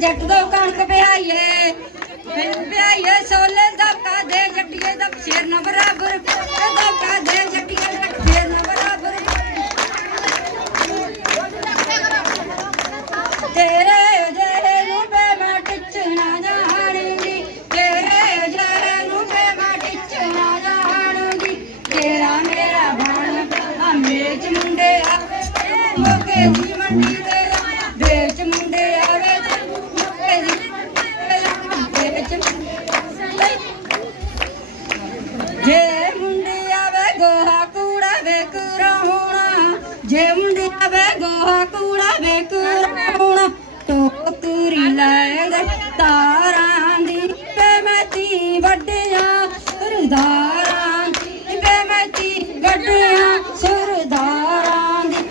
ਜੱਟ ਦੋ ਕਣਕ ਪਿਆਈਏ ਫਿਰ ਸੋਲੇ ਦਾ ਕਾ ਦੇ ਜੱਟੀਏ ਦਾ ਸ਼ੇਰ ਨਾ ਬਰਾਬਰ। ਦਾ ਕਾ ਦੇ ਜੱਟੀਏ ਦਾ ਸ਼ੇਰ ਨਾ ਬਰਾਬਰ। ਤੇਰੇ ਜਿਹੜੇ ਨੂੰ ਬੇ ਮੈਂ ਟਿਚਣਾ ਜਾਣੂਗੀ, ਤੇਰੇ ਜਿਹੜੇ ਨੂੰ ਬੇ ਮੈਂ ਟਿਚਣਾ ਜਾਣੂਗੀ, ਤੇਰਾ ਮੇਰਾ ਬਣ ਆ ਮੁੰਡੇ ਆ ਮੋਕੇ ਦੀ ਮੰਡੀ ਦੇ ਵੇਚ ਮੁੰਡੇ ਜੇ ਮੁੰਡੇ ਵੇ ਗੋਹਾ ਕੂੜਾ ਵੇ ਹੋਣਾ ਟੋਕਰੀ ਲੈ ਦੇ ਤਾਰਾਂ ਦੀ ਬੇਮਤੀ ਵੱਡਿਆਂ ਸਰਦਾਰਾਂ ਦੀ ਬੇਮਤੀ ਵੱਡਿਆਂ ਸਰਦਾਰਾਂ ਦੀ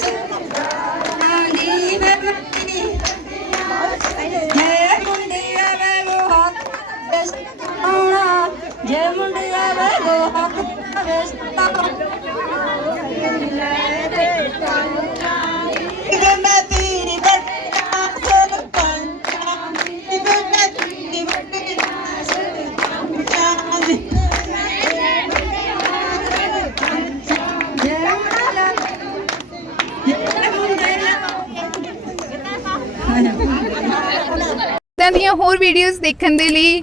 ਸਰਦਾਰਾਂ ਦੀ ਜੇ ਮੁੰਡਿਆ ਵੇ ਉਹ ਹੱਕ ਆਉਣਾ, ਜੇ ਮੁੰਡਿਆ ਵੇ ਮੈਂ ਤੇਰੀ ਵੱਡਾ ਸਰਪੰਚਾਂ ਕਿਵੇਂ ਮੈਂ ਤੇਰੀ ਜੇ ਮੁੰਡਿਆ ਜੇ ਮੁੰਡਿਆ ਇਦਾਂ ਦੀਆਂ ਹੋਰ ਵੀਡੀਓਜ਼ ਦੇਖਣ ਦੇ ਲਈ